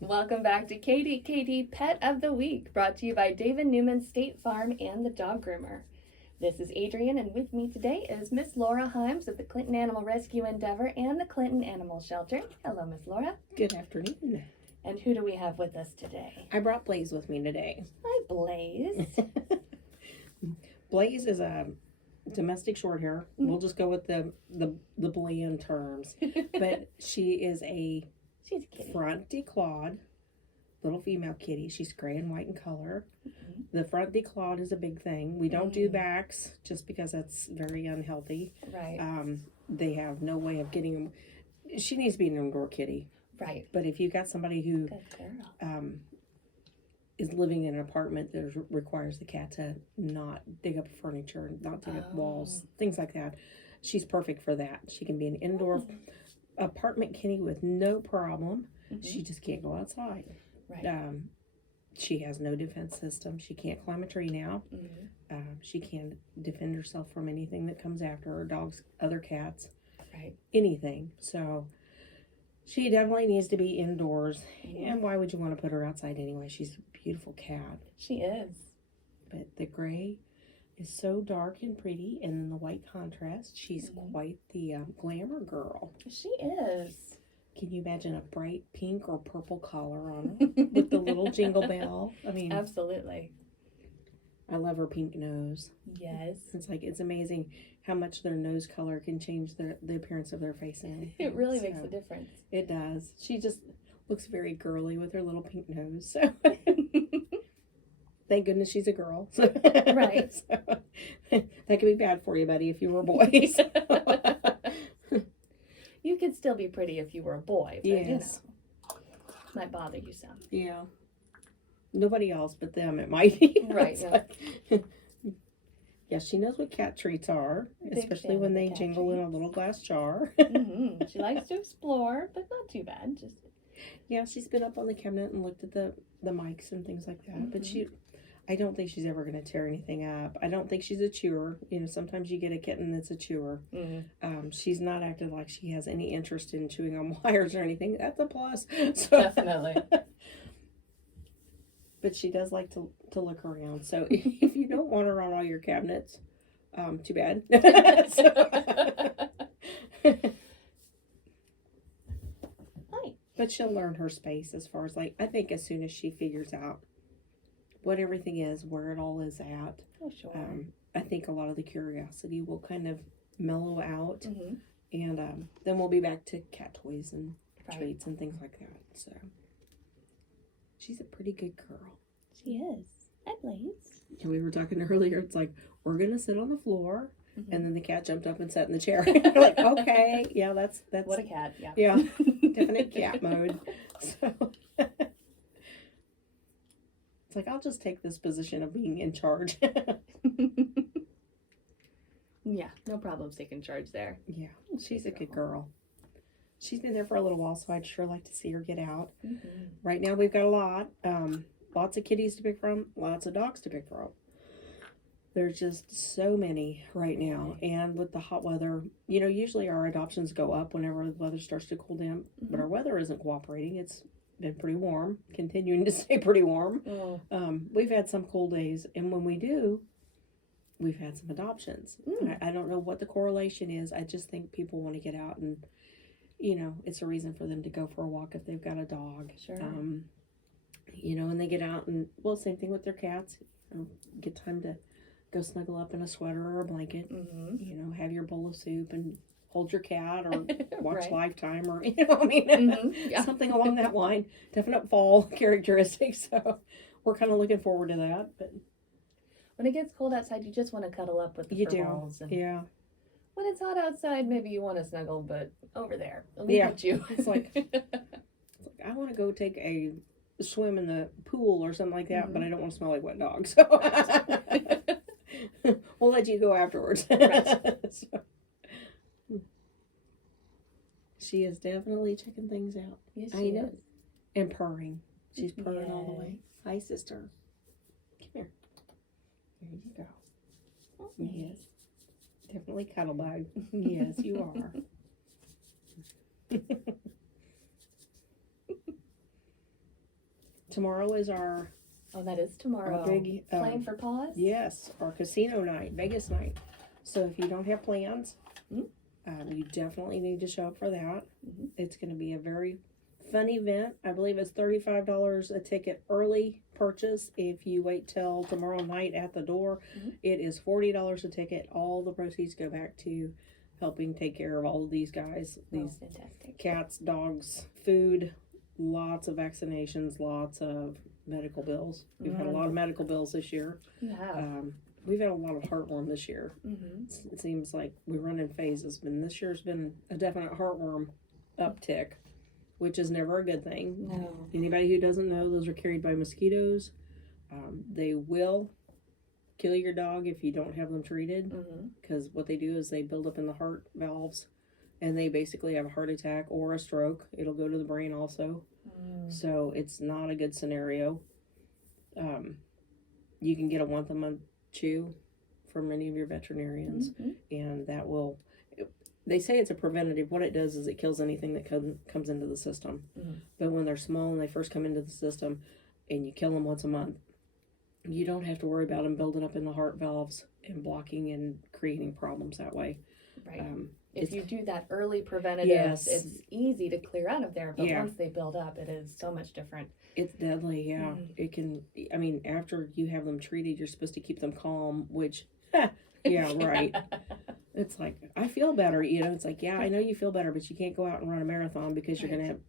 Welcome back to KDKD Pet of the Week, brought to you by David Newman State Farm and the Dog Groomer. This is Adrienne, and with me today is Miss Laura Himes of the Clinton Animal Rescue Endeavor and the Clinton Animal Shelter. Hello, Miss Laura. Good afternoon. And who do we have with us today? I brought Blaze with me today. Hi, Blaze. Blaze is a domestic short hair. We'll just go with the bland terms. But she's a She's a kitty. front declawed little female kitty. She's gray and white in color. Mm-hmm. The front declawed is a big thing. We don't do backs just because that's very unhealthy. Right. They have no way of getting them. She needs to be an indoor kitty. Right. But if you've got somebody who Good girl. is living in an apartment that requires the cat to not dig up furniture, not dig up walls, things like that, she's perfect for that. She can be an indoor apartment kitty with no problem. She just can't go outside. Right. She has no defense system. She can't climb a tree now. She can't defend herself from anything that comes after her, dogs, other cats, Right. anything. So she definitely needs to be indoors. And why would you want to put her outside anyway? She's a beautiful cat. She is. But the gray is so dark and pretty, and then the white contrast. She's quite the glamour girl. She is. Can you imagine a bright pink or purple collar on her with the little jingle bell? I mean, Absolutely. I love her pink nose. Yes. It's amazing how much their nose color can change the appearance of their face. It really makes a difference. It does. She just looks very girly with her little pink nose. So thank goodness she's a girl. Right. So, that could be bad for you, buddy, if you were boys. You could still be pretty if you were a boy, but Yes. Might bother you some. Yeah. Nobody else but them, it might be. Right, yeah. Yeah, she knows what cat treats are, Big especially fan when of the they cat jingle in a treats. little glass jar. She likes to explore, but not too bad. Just Yeah, she's been up on the cabinet and looked at the mics and things like that. But I don't think she's ever going to tear anything up. I don't think she's a chewer. You know, sometimes you get a kitten that's a chewer. She's not acted like she has any interest in chewing on wires or anything. That's a plus. So, definitely. but she does like to look around. So if you don't want her on all your cabinets, too bad. Hi. But she'll learn her space as far as I think as soon as she figures out what everything is, where it all is at. Oh, sure. I think a lot of the curiosity will kind of mellow out. Mm-hmm. And then we'll be back to cat toys and Right. treats and things like that. So she's a pretty good girl. She is. Hi, Blaze. And we were talking earlier, it's like, we're going to sit on the floor. Mm-hmm. And then the cat jumped up and sat in the chair. We're like, okay, yeah, that's What a cat, yeah. Yeah, definite cat mode. So it's like, I'll just take this position of being in charge. Yeah, no problem taking charge there. Yeah, she's a good girl. She's been there for a little while, so I'd sure like to see her get out. Right now we've got a lot. Lots of kitties to pick from, lots of dogs to pick from. There's just so many right now. And with the hot weather, you know, usually our adoptions go up whenever the weather starts to cool down. But our weather isn't cooperating. It's been pretty warm, continuing to stay pretty warm. We've had some cold days, and when we do, we've had some adoptions. I don't know what the correlation is. I just think people want to get out and, you know, it's a reason for them to go for a walk if they've got a dog. Sure. You know, and they get out and, well, same thing with their cats. You know, get time to go snuggle up in a sweater or a blanket. You know, have your bowl of soup and hold your cat or watch Right. Lifetime or, you know, I mean, Yeah. something along that line. Definite fall characteristics. So we're kind of looking forward to that. But When it gets cold outside, you just want to cuddle up with the you fur do. balls. And Yeah. when it's hot outside, maybe you want to snuggle, but over there. Let me Yeah. get you. It's like I want to go take a swim in the pool or something like that, but I don't want to smell like wet dog. So we'll let you go afterwards. Right. So, she is definitely checking things out. Yes, I she know. is. And purring. She's purring all the Yes. way. Hi, sister. Come here. There you go. Yes. Definitely cuddle bug. Yes, you are. Tomorrow is our Oh, that is tomorrow. big Playing for paws? Yes, our casino night, Vegas night. So if you don't have plans, you definitely need to show up for that. It's going to be a very fun event. I believe it's $35 a ticket early purchase. If you wait till tomorrow night at the door, it is $40 a ticket. All the proceeds go back to helping take care of all of these guys, these cats, dogs, food, lots of vaccinations, lots of medical bills. We've had a lot of medical bills this year. Yeah. We've had a lot of heartworm this year. It seems like we run in phases, but this year's been a definite heartworm uptick, which is never a good thing. No. Anybody who doesn't know, those are carried by mosquitoes. They will kill your dog if you don't have them treated, because what they do is they build up in the heart valves, and they basically have a heart attack or a stroke. It'll go to the brain also. So it's not a good scenario. You can get a once-a-month chew from any of your veterinarians, and that will, they say it's a preventative. What it does is it kills anything that comes into the system. But when they're small and they first come into the system and you kill them once a month, you don't have to worry about them building up in the heart valves and blocking and creating problems that way. Right. If you do that early preventative, it's easy to clear out of there. But once they build up, it is so much different. It's deadly, yeah. It can, I mean, after you have them treated, you're supposed to keep them calm, which, yeah, right. It's like, I feel better, you know. It's like, yeah, I know you feel better, but you can't go out and run a marathon because you're going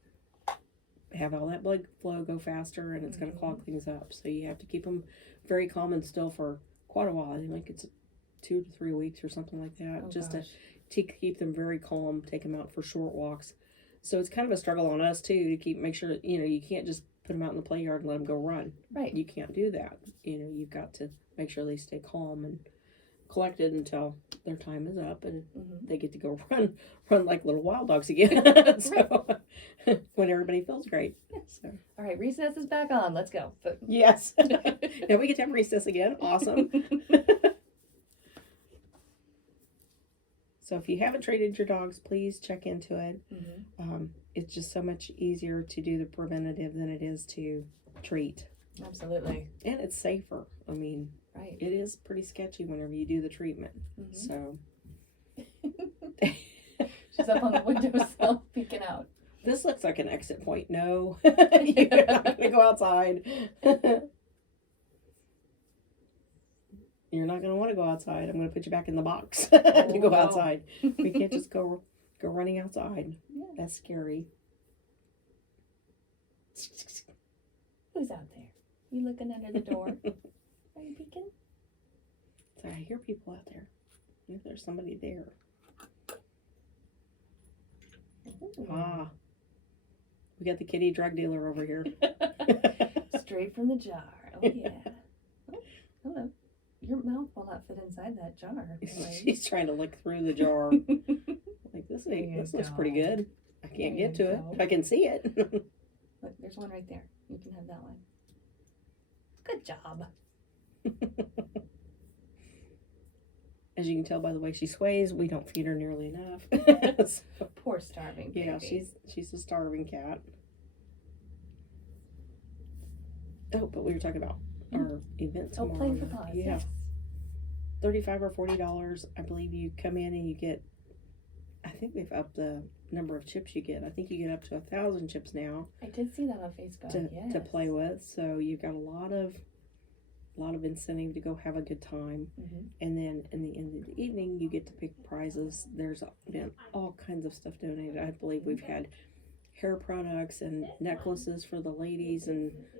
to have all that blood flow go faster, and it's going to clog things up. So you have to keep them very calm and still for quite a while. I think it's 2 to 3 weeks or something like that, to keep them very calm, take them out for short walks. So it's kind of a struggle on us too to make sure, you know, you can't just put them out in the play yard and let them go run. Right. You can't do that. You know, you've got to make sure they stay calm and collected until their time is up, and they get to go run like little wild dogs again. So when everybody feels great. So. All right, recess is back on. Let's go. Yes. Now we get to have recess again. Awesome. So if you haven't treated your dogs, please check into it. It's just so much easier to do the preventative than it is to treat. Absolutely. And it's safer. I mean, it is pretty sketchy whenever you do the treatment. So. She's up on the windowsill peeking out. This looks like an exit point. No. You're not going to go outside. You're not going to want to go outside. I'm going to put you back in the box to go outside. We can't just go running outside. That's scary. Who's out there? You looking under the door? Are you peeking? So I hear people out there. I think there's somebody there. We got the kitty drug dealer over here. Straight from the jar. Oh, yeah. Oh, hello. Your mouth will not fit inside that jar. She's trying to lick through the jar. Like, this looks pretty good. I can't get to it. I can see it. Look, there's one right there. You can have that one. Good job. As you can tell by the way she sways, we don't feed her nearly enough. So, poor starving baby. Yeah, she's a starving cat. Oh, but we were talking about our event tomorrow. Playing for paws. Yeah. $35 or $40. I believe you come in and you get, I think they've upped the number of chips you get. I think you get up to 1,000 chips now. I did see that on Facebook. To play with. So you've got a lot of incentive to go have a good time. And then in the end of the evening, you get to pick prizes. There's been all kinds of stuff donated. I believe we've had hair products and necklaces for the ladies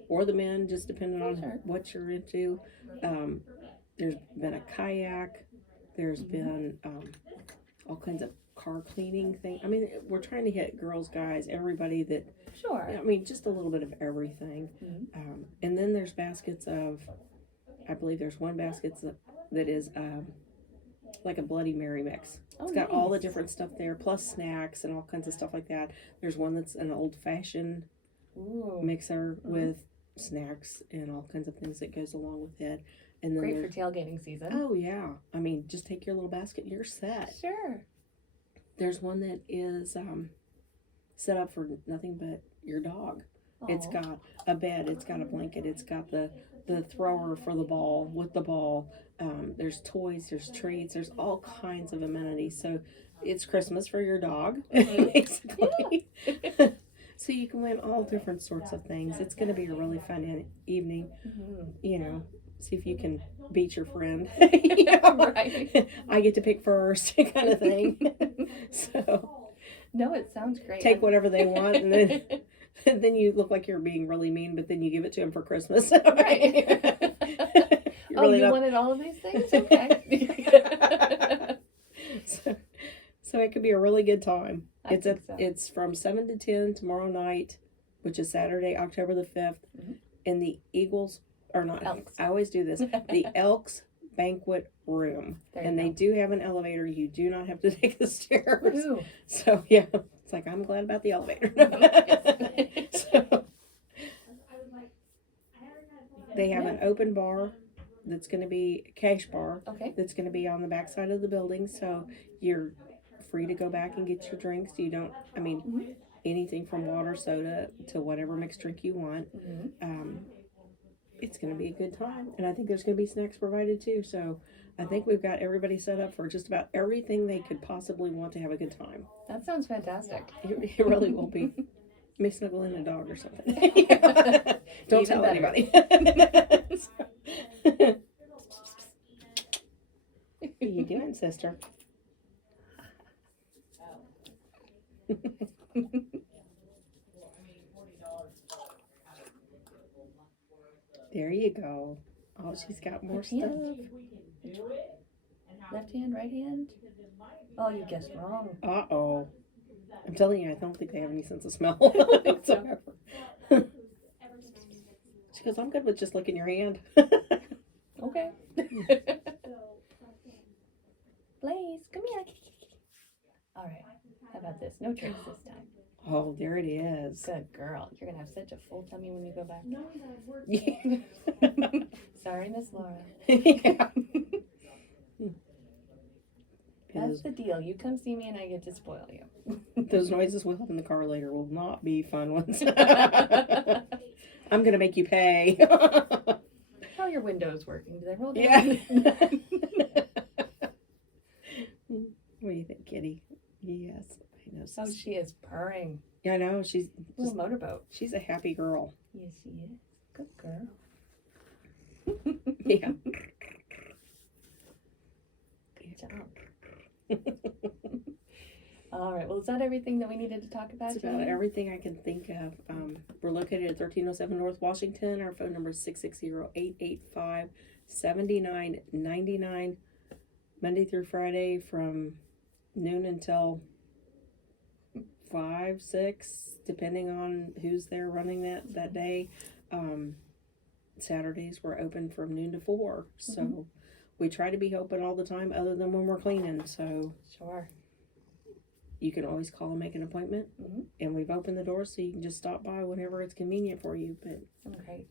or the men, just depending on what you're into. There's been a kayak. There's been all kinds of car cleaning thing. I mean, we're trying to hit girls, guys, everybody that. Sure. I mean, just a little bit of everything. And then there's baskets of, I believe there's one basket that is like a Bloody Mary mix. It's got all the different stuff there, plus snacks and all kinds of stuff like that. There's one that's an old-fashioned mixer with snacks and all kinds of things that goes along with it. And then great for tailgating season. Oh, yeah. I mean, just take your little basket and you're set. Sure. There's one that is set up for nothing but your dog. It's Aw. got a bed, it's got a blanket, it's got the thrower for the ball with the ball. There's toys, there's treats, there's all kinds of amenities. So it's Christmas for your dog, basically. So you can win all different sorts of things. It's going to be a really fun evening. You know, see if you can beat your friend. You know? Right. I get to pick first, kind of thing. So No, it sounds great. take whatever they want, and then then you look like you're being really mean, but then you give it to them for Christmas. Right. You really you don't- wanted all of these things? Okay. So it could be a really good time. I think so. It's from 7 to 10 tomorrow night, which is Saturday, October the 5th, in the Eagles, or not, Elks. I always do this, the Elks Banquet Room. There you And they go. do have an elevator. You do not have to take the stairs. Woohoo. So, yeah, it's like, I'm glad about the elevator. So, they have an open bar that's going to be a cash bar. Okay. That's going to be on the back side of the building, so you're free to go back and get your drinks. You don't, I mean, anything from water, soda to whatever mixed drink you want. It's going to be a good time, and I think there's going to be snacks provided too. So I think we've got everybody set up for just about everything they could possibly want to have a good time. That sounds fantastic. It really will be. May snuggle in a dog or something. Don't Even tell better. anybody. What are you doing, sister? There you go. Oh, she's got more Which stuff. hand? Left hand, right hand? Oh, you guessed wrong. Uh-oh. I'm telling you, I don't think they have any sense of smell don't think so. whatsoever. She goes, I'm good with just licking your hand. Okay. Blaze, come here. All right. How about this? No tricks this time. Oh, there it is. Good girl. You're going to have such a full tummy when you go back. Yeah. Sorry, Miss Laura. Yeah. That's the deal. You come see me and I get to spoil you. Those noises we'll have in the car later will not be fun ones. I'm going to make you pay. How are your windows working? Do they roll down? Yeah. What do you think, Kitty? Yes. I know. Oh, she is purring. Yeah, I know. She's Little motorboat. she's a happy girl. Yes, she is. Good girl. Yeah. Good job. All right. Well, is that everything that we needed to talk about? That's about Julie? everything I can think of. We're located at 1307 North Washington. Our phone number is 660-885-7999. Monday through Friday from noon until 5, 6, depending on who's there running that day. Saturdays we're open from noon to 4. So we try to be open all the time other than when we're cleaning. So Sure. you can always call and make an appointment. And we've opened the doors so you can just stop by whenever it's convenient for you. But Okay.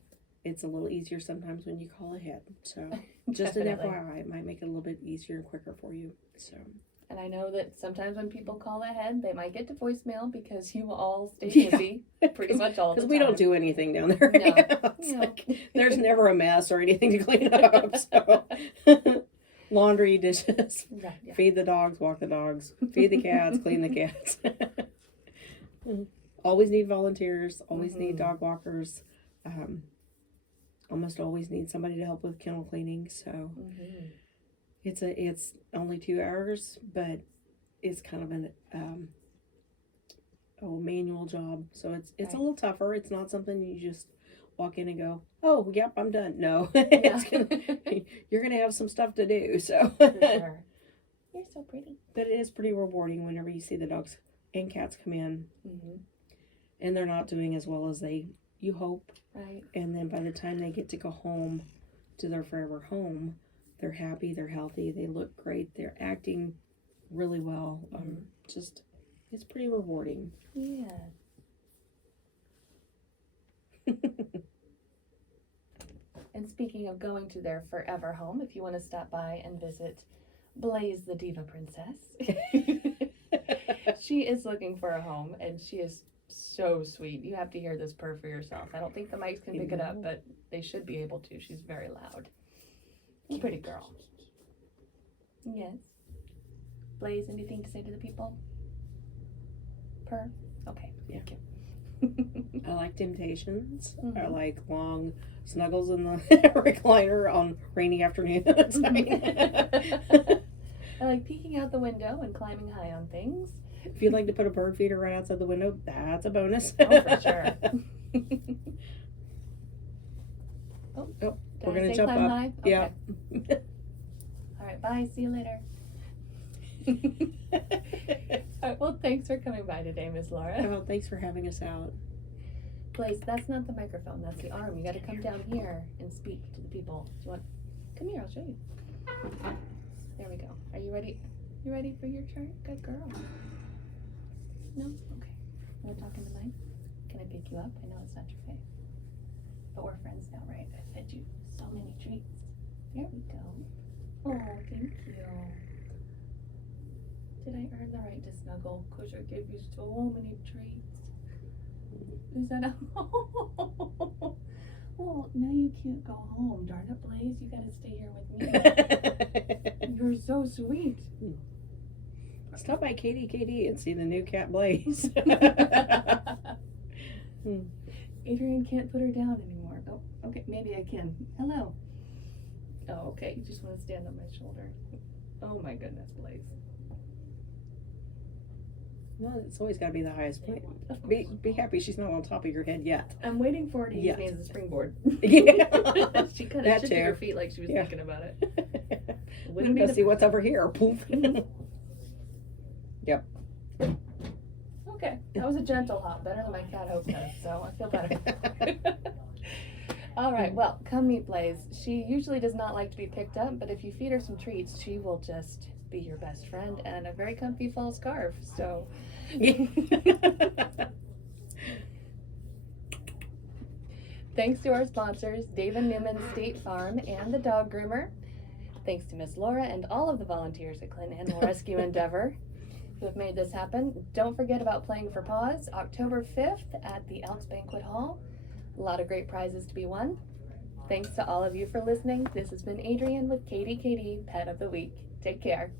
it's a little easier sometimes when you call ahead. So just an Definitely. FYI, it might make it a little bit easier and quicker for you. So And I know that sometimes when people call ahead, they might get to voicemail because you all stay Yeah. busy pretty much all the because time. we don't do anything down there. No. It's No. like, there's never a mess or anything to clean up. So laundry, dishes, Right, yeah. feed the dogs, walk the dogs, feed the cats, clean the cats. Always need volunteers. Always need dog walkers. Almost always need somebody to help with kennel cleaning. So it's only 2 hours, but it's kind of an manual job. So it's a little tougher. It's not something you just walk in and go, oh, yep, I'm done. No, you're gonna have some stuff to do. So, For sure. You're so pretty. but it is pretty rewarding whenever you see the dogs and cats come in, and they're not doing as well as you hope. Right. And then by the time they get to go home to their forever home, they're happy, they're healthy, they look great, they're acting really well. Just, it's pretty rewarding. Yeah. And speaking of going to their forever home, if you want to stop by and visit Blaze the Diva Princess, she is looking for a home and she is So sweet. You have to hear this purr for yourself. I don't think the mics can pick it up, but they should be able to. She's very loud. Pretty girl. Yes. Blaze, anything to say to the people? Purr? Okay. Yeah. Thank you. I like temptations. I Mhm. like long snuggles in the recliner on rainy afternoons. I like peeking out the window and climbing high on things. If you'd like to put a bird feeder right outside the window, that's a bonus. Oh, for sure. Oh, Oh, did we're I gonna say jump climb up. high? Yeah. Okay. All right, bye. See you later. All right, well, thanks for coming by today, Miss Laura. Oh, thanks for having us out. Blaze, that's not the microphone. That's the arm. You got to come down here and speak to the people. Do you want? Come here. I'll show you. There we go. Are you ready? You ready for your turn? Good girl. No? Okay. Want to talk in the mic? Can I pick you up? I know it's not your face. But we're friends now, right? I fed you so many treats. There we go. Oh, thank you. Did I earn the right to snuggle? Because I gave you so many treats. Is that a... Well, now you can't go home. Darn it, Blaze. You gotta stay here with me. You're so sweet. Stop by KDKD and see the new cat Blaze. Adrian can't put her down anymore. Oh, okay, maybe I can. Hello. Oh, okay. You just want to stand on my shoulder. Oh my goodness, Blaze. Well, it's always got to be the highest point. Be happy she's not on top of your head yet. I'm waiting for her to use Yes. me as a springboard. Yeah. She kind That of shifted her too. feet like she was Yeah. thinking about it. Wouldn't be see what's over here. Poof. Yep. Okay, that was a gentle hop, better than my cat Hope does, so I feel better. All right, well, come meet Blaze. She usually does not like to be picked up, but if you feed her some treats, she will just be your best friend and a very comfy fall scarf. So. Thanks to our sponsors, David Newman State Farm and the Dog Groomer. Thanks to Miss Laura and all of the volunteers at Clinton Animal Rescue Endeavor who have made this happen. Don't forget about playing for Paws, October 5th at the Elks Banquet Hall. A lot of great prizes to be won. Thanks to all of you for listening. This has been Adrian with KDKD Pet of the Week. Take care.